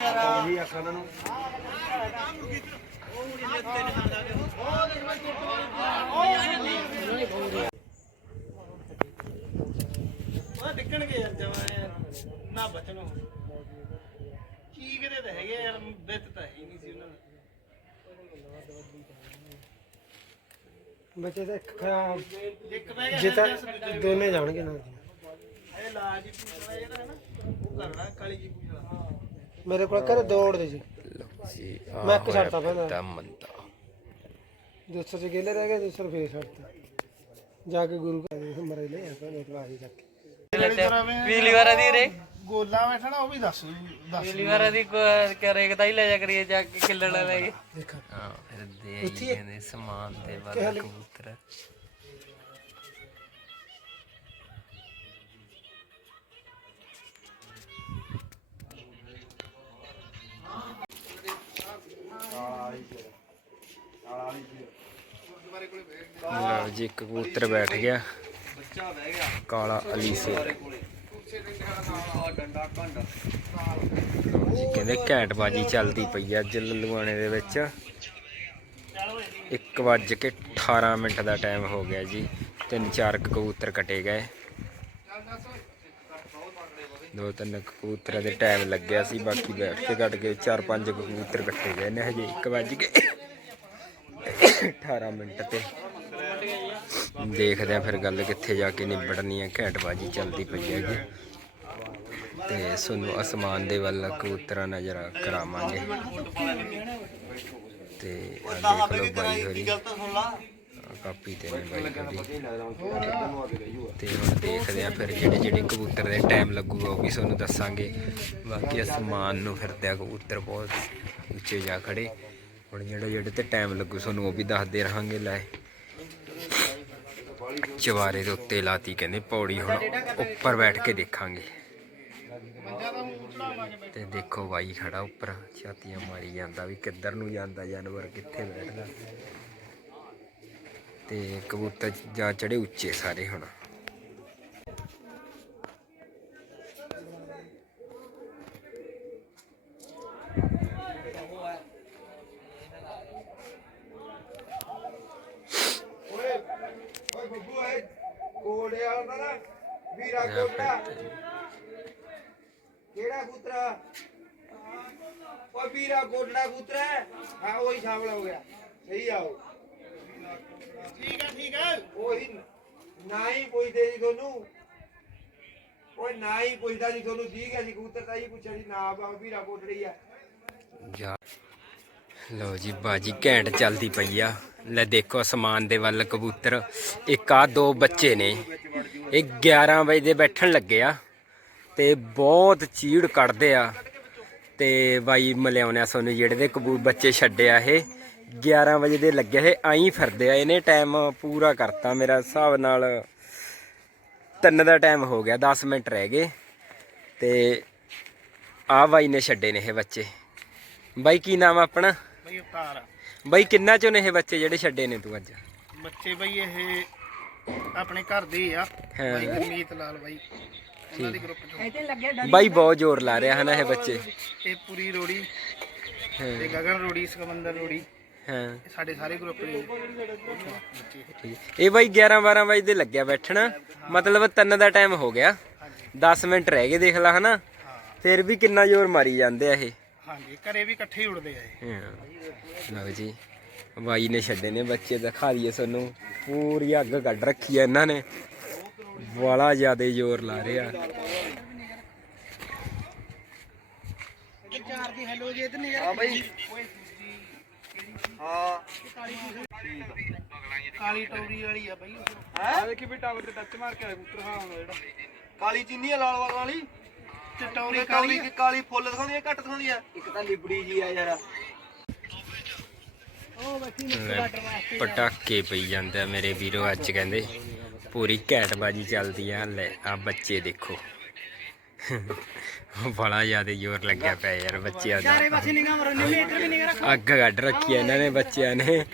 ਇਹੀ ਆਖਾਂ ਨੂੰ ਉਹ ਡਿੱਗਣਗੇ ਯਾਰ ਜਮਾ ਨਾ ਬਚਣੋ। ਕੀ ਕਰੇ ਤਾਂ ਹੈਗੇ ਯਾਰ ਵਿੱਤ ਤਾਂ ਹੈ ਹੀ ਨਹੀਂ ਸੀ ਉਹਨਾਂ ਦਾ। ਬੱਚੇ ਤਾਂ ਇੱਕ ਖਰਾਬ ਇੱਕ ਬਹਿ ਗਿਆ ਜੇ ਤਾਂ ਜੱਸ ਦੂਜਾ ਦੋਨੇ ਜਾਣਗੇ ਨਾਲ। ਇਹ ਲਾਲ ਜੀ ਪੂਛਲਾ ਜਿਹੜਾ ਹੈ ਨਾ? ਉਹ ਕਰਨਾ ਕਾਲੀ ਜੀ ਪੂਛਲਾ ਮੇਰੇ ਕੋਲ ਘਰੇ ਦੌੜਦੇ ਜੀ ਜੀ ਮੈਂ ਇੱਕ ਛੱਡਤਾ ਪਹਿਲਾਂ। ਤਾਂ ਮੰਦਾ। 200 ਚ ਗੇਲੇ ਰਹਿ ਗਏ 200 ਰੁਪਏ ਛੱਡਤਾ। ਜਾ ਕੇ ਗੁਰੂ ਘਰ ਦੇ ਮਰੇ ਲੈ ਆ ਪਹਿਲੇ ਕਲਾਸ ਚੱਕ ਕੇ। ਪਿਛਲੀ ਵਾਰ ਦੀ ਰੇ। ਗੋਲਾ ਬੈਠਣਾ ਉਹ ਵੀ ਦੱਸ ਦੱਸ। ਪਿਛਲੀ ਵਾਰ ਦੀ ਕਰੇ ਕਦਾ ਹੀ ਲੈ ਜਾ ਕਰੀਏ ਜਾ ਕੇ ਕਿੱਲੜ ਲੈ ਕੇ ਦੇਖਾ। ਹਾਂ ਫਿਰ ਦੇ ਕਹਿੰਦੇ ਸਮਾਨ ਤੇ ਵਾਲਾ ਕਬੂਤਰ। ਲਓ ਜੀ ਇੱਕ ਕਬੂਤਰ ਬੈਠ ਗਿਆ। ਬੱਚਾ ਬਹਿ ਗਿਆ। ਕਾਲਾ ਅਲੀ ਸੇ ਜੀ ਕਹਿੰਦੇ ਘੈਂਟ ਬਾਜੀ ਚੱਲਦੀ ਪਈ ਆ ਅੱਜ ਲਲੂਆਣੇ ਦੇ ਵਿੱਚ। 1 ਵੱਜ ਕੇ 18 ਮਿੰਟ ਦਾ ਟਾਈਮ ਹੋ ਗਿਆ ਜੀ। ਤਿੰਨ ਚਾਰ ਕਬੂਤਰ ਕਟੇ ਗਏ। ਦੋ ਤਿੰਨ ਕਬੂਤਰਾਂ ਦੇ ਟਾਈਮ ਲੱਗਿਆ ਸੀ, ਬਾਕੀ ਬੈਠ ਕੇ ਕੱਟ ਕੇ ਚਾਰ ਪੰਜ ਕਬੂਤਰ ਇਕੱਠੇ ਗਏ ਨੇ ਹਜੇ 1 ਵੱਜ ਕੇ 18 ਮਿੰਟ ਤੇ। ਦੇਖਦੇ ਆ ਫਿਰ ਗੱਲ ਕਿੱਥੇ ਜਾ ਕੇ ਨਿਬੜਨੀ ਹੈ ਘੈਂਟ ਬਾਜੀ ਚੱਲਦੀ ਪਈ ਹੈਗੀ। ਤੇ ਸਾਨੂੰ ਅਸਮਾਨ ਦੇ ਵੱਲ ਕਬੂਤਰਾਂ ਨਜ਼ਰ ਕਰਾਵਾਂਗੇ। ਤੇ ਆ ਦੇਖ ਲਓ ਬਾਈ ਹੋਰੀ। ਕਾਪੀ ਤੇ ਨੇ ਬਾਈ ਹੋਰੀ ਤੇ ਹੁਣ ਦੇਖਦੇ ਆ ਫਿਰ ਜਿਹੜੇ ਜਿਹੜੇ ਕਬੂਤਰ ਦੇ ਟਾਈਮ ਲੱਗੂਗਾ ਉਹ ਵੀ ਤੁਹਾਨੂੰ ਦੱਸਾਂਗੇ। ਬਾਕੀ ਅਸਮਾਨ ਨੂੰ ਫਿਰਦੇ ਆ ਕਬੂਤਰ ਬਹੁਤ ਉੱਚੇ ਜਾ ਖੜੇ। ਹੁਣ ਜਿਹੜੇ ਜਿਹੜੇ ਤੇ ਟਾਈਮ ਲੱਗੂ ਤੁਹਾਨੂੰ ਉਹ ਵੀ ਦੱਸਦੇ ਰਹਾਂਗੇ ਲੈ। ਚਵਾਰੇ ਦੇ ਉੱਤੇ ਲਾਤੀ ਕਹਿੰਦੇ ਪੌੜੀ ਹੁਣ ਉੱਪਰ ਬੈਠ ਕੇ ਦੇਖਾਂਗੇ। ਤੇ ਦੇਖੋ ਬਾਈ ਖੜਾ ਉੱਪਰ ਛਾਤੀਆਂ ਮਾਰੀ ਜਾਂਦਾ ਵੀ ਕਿੱਧਰ ਨੂੰ ਜਾਂਦਾ ਜਾਨਵਰ ਕਿੱਥੇ ਬੈਠਦਾ। ਤੇ ਕਬੂਤਰ ਜਾ ਚੜੇ ਉੱਚੇ ਸਾਰੇ ਹੁਣ ਵੀਰਾ ਕੋਟੜਾ ਕਿਹੜਾ ਕੂਤਰਾ ਓਏ ਵੀਰਾ ਕੋਟੜਾ ਕੂਤਰਾ ਹਾਂ ਉਹੀ ਸ਼ਾਮਲ ਹੋ ਗਿਆ ਸਹੀ ਆ ਠੀਕ ਹੈ ਠੀਕ ਹੈ ਉਹੀ ਨਾ ਹੀ ਪੁੱਛਦੇ ਜੀ ਤੁਹਾਨੂੰ। ਓਏ ਨਾ ਹੀ ਪੁੱਛਦਾ ਜੀ ਤੁਹਾਨੂੰ ਠੀਕ ਹੈ ਜੀ ਕਬੂਤਰ ਤਾਂ ਹੀ ਪੁੱਛਿਆ ਜੀ ਨਾ ਬਾ ਵੀਰਾ ਕੋਟੜੀ ਆ। ਜਾ ਲਓ ਜੀ ਬਾਜੀ ਘੈਂਟ ਚੱਲਦੀ ਪਈ ਆ। ਲੈ ਦੇਖੋ ਅਸਮਾਨ ਦੇ ਵੱਲ ਕਬੂਤਰ। ਇੱਕ ਆ ਦੋ ਬੱਚੇ ਨੇ। ਇਹ 11 ਵਜੇ ਦੇ ਬੈਠਣ ਲੱਗੇ ਆ ਤੇ ਬਹੁਤ ਚੀੜ ਕੱਢਦੇ ਆ। ਤੇ ਬਾਈ ਮਲਿਆਉਣਿਆ ਸੋਨੂੰ ਜਿਹੜੇ ਦੇ ਕਬੂ ਬੱਚੇ ਛੱਡੇ ਆ ਇਹ। 11 ਵਜੇ ਦੇ ਲੱਗੇ ਇਹ ਆਈ ਫਿਰਦੇ ਆ ਇਹਨੇ ਟਾਈਮ ਪੂਰਾ ਕਰਤਾ ਮੇਰਾ ਹਿਸਾਬ ਨਾਲ ਤਿੰਨ ਦਾ ਟਾਈਮ ਹੋ ਗਿਆ 10 ਮਿੰਟ ਰਹਿ ਗਏ। ਤੇ ਆ ਬਾਈ ਨੇ ਛੱਡੇ ਨੇ ਇਹ ਬੱਚੇ। ਬਾਈ ਕੀ ਨਾਮ ਆਪਣਾ? ਬਈ ਉਤਾਰ ਬਾਈ ਕਿੰਨਾ ਚੋਂ ਨੇ ਇਹ ਬੱਚੇ ਜਿਹੜੇ ਛੱਡੇ ਨੇ ਤੂੰ ਅੱਜ? ਬੱਚੇ ਬਈ ਇਹ ਆਪਣੇ ਘਰ ਦੇ ਹੀ ਆ। ਹਾਂ। ਬਾਈ ਗੁਰਮੀਤ ਲਾਲ ਬਾਈ। ਉਹਨਾਂ ਦੀ ਗਰੁੱਪ ਤੋਂ ਬਾਈ ਬਹੁਤ ਜ਼ੋਰ ਲਾ ਰਿਹਾ ਹਨਾ ਇਹ ਬੱਚੇ। ਇਹ ਪੂਰੀ ਰੋੜੀ। ਹਾਂ। ਤੇ ਗਗਨ ਰੋੜੀ ਸਕੰਦਰ ਰੋੜੀ। ਹਾਂ। ਇਹ ਸਾਡੇ ਸਾਰੇ ਗਰੁੱਪ ਦੇ ਬੱਚੇ ਠੀਕ। ਇਹ ਬਾਈ 11 12 ਵਜੇ ਦੇ ਲੱਗਿਆ ਬੈਠਣਾ। ਮਤਲਬ ਤਿੰਨ ਦਾ ਟਾਈਮ ਹੋ ਗਿਆ। 10 ਮਿੰਟ ਰਹਿ ਗਏ ਦੇਖ ਲਾ ਹਨਾ? ਹਾਂ। ਫਿਰ ਵੀ ਕਿੰਨਾ ਜ਼ੋਰ ਮਾਰੀ ਜਾਂਦੇ ਆ ਇਹ। ਹਾਂਜੀ ਘਰੇ ਵੀ ਇਕੱਠੇ ਹੀ ਉੜਦੇ ਆ ਇਹ। ਹਾਂ। ਲਓ ਜੀ। ਬਾਈ ਨੇ ਛੱਡੇ ਨੇ ਬੱਚੇ ਦਿਖਾ ਦਈਏ ਤੁਹਾਨੂੰ। ਪੂਰੀ ਅੱਗ ਕੱਢ ਰੱਖੀ ਆ ਇਹਨਾਂ ਨੇ। ਬੜਾ ਜ਼ਿਆਦਾ ਜ਼ੋਰ ਲਾ ਰਿਹਾ। ਚਾਰ ਦੀ ਹੈਲੋ ਜੀ ਇਧਰ ਨਹੀਂ ਹਾਂ ਬਾਈ। ਹਾਂ ਕਾਲੀ ਟੌਰੀ ਵਾਲੀ ਆ ਬਾਈ। ਹੈ? ਦੇਖੀ ਵੀ ਟਾਵਰ ਤੇ ਟੱਚ ਮਾਰ ਕੇ ਆਇਆ ਕਬੂਤਰ ਹਾਂ ਹੁੰਦਾ ਜਿਹੜਾ। ਕਾਲੀ ਚੀਨੀ ਆ ਲਾਲ ਵਾਲ ਵਾਲੀ? ਤੇ ਟੌਰੀ ਕਾਲੀ ਕਾਲੀ ਕੀ ਕਾਲੀ ਫੁੱਲ ਦਿਖਾਉਂਦੀ ਆ ਘੱਟ ਦਿਖਾਉਂਦੀ ਆ? ਇੱਕ ਤਾਂ ਲਿਬੜੀ ਜੀ ਆ ਯਾਰ। ਲੈ, ਪਟਾਕੇ ਪਈ ਜਾਂਦੇ ਆ ਮੇਰੇ ਵੀਰੋ ਅੱਜ ਕਹਿੰਦੇ ਪੂਰੀ ਘੈਂਟ ਬਾਜੀ ਚੱਲਦੀ ਆ। ਲੈ ਆ ਬੱਚੇ ਦੇਖੋ। ਬੜਾ ਜ਼ਿਆਦਾ ਜ਼ੋਰ ਲੱਗਿਆ ਪਿਆ ਯਾਰ ਬੱਚਿਆਂ ਦਾ। ਪਾਸੇ ਨਿਗਾਹ ਮਾਰੋ ਨੀ ਮੀਟਰ ਵੀ ਨਿਗਾਹ ਅੱਗ ਕੱਢ ਰੱਖੀ ਆ ਇਹਨਾਂ ਨੇ ਬੱਚਿਆਂ ਨੇ।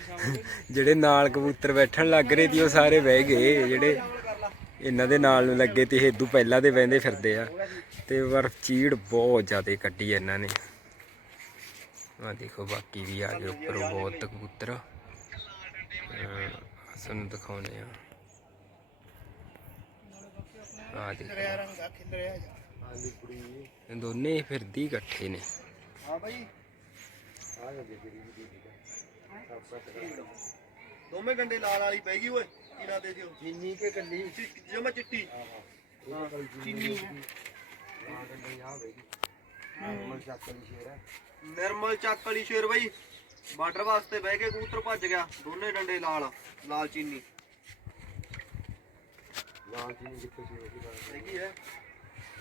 ਜਿਹੜੇ ਨਾਲ ਕਬੂਤਰ ਬੈਠਣ ਲੱਗ ਰਹੇ ਸੀ ਉਹ ਸਾਰੇ ਬਹਿ ਗਏ। ਜਿਹੜੇ ਇਹਨਾਂ ਦੇ ਨਾਲ ਨੂੰ ਲੱਗੇ ਤੇ ਇਹ ਇਦੋਂ ਪਹਿਲਾਂ ਦੇ ਬਹਿੰਦੇ ਫਿਰਦੇ ਆ। ਤੇ ਪਰ ਚੀੜ ਬਹੁਤ ਜ਼ਿਆਦਾ ਕੱਢੀ ਇਹਨਾਂ ਨੇ। ਆ ਦੇਖੋ ਬਾਕੀ ਵੀ ਆ ਗਏ ਉੱਪਰੋਂ ਬਹੁਤ ਕਬੂਤਰ। ਸਾਨੂੰ ਦਿਖਾਉਣੇ ਆ। ਆ ਦੇਖੋ ਇਹ ਦੋਨੇ ਫਿਰਦੀ ਇਕੱਠੇ ਨੇ। ਹਾਂ ਬਾਈ। ਦੋਵੇਂ ਗੰਡੇ ਲਾਲ ਵਾਲੀ ਪੈ ਗਈ ਓਏ ਕਿਨਾ ਦੇ ਦਿਓ? ਚੀਨੀ ਕੇ ਕੱਲੀ। ਜਮਾ ਚਿੱਟੀ। ਹਾਂ ਚੀਨੀ ਹਾਂ ਗੰਡੇ ਆ ਬਈ। ਮਨ ਚੱਕ ਲਈ ਸ਼ੇਰ ਹੈ ਨਿਰਮਲ ਚੱਕ ਵਾਲੀ ਸ਼ੇਰ ਬਾਈ। ਬਾਰਡਰ ਵਾਸਤੇ ਬਹਿ ਕੇ ਭੱਜ ਗਿਆ। ਦੋਨੇ ਡੰਡੇ ਲਾਲ ਲਾਲ ਚੀਨੀ। ਲਾਲ ਚੀਨੀ ਕਿੱਥੇ ਸੀ ਹੈਗੀ ਹੈ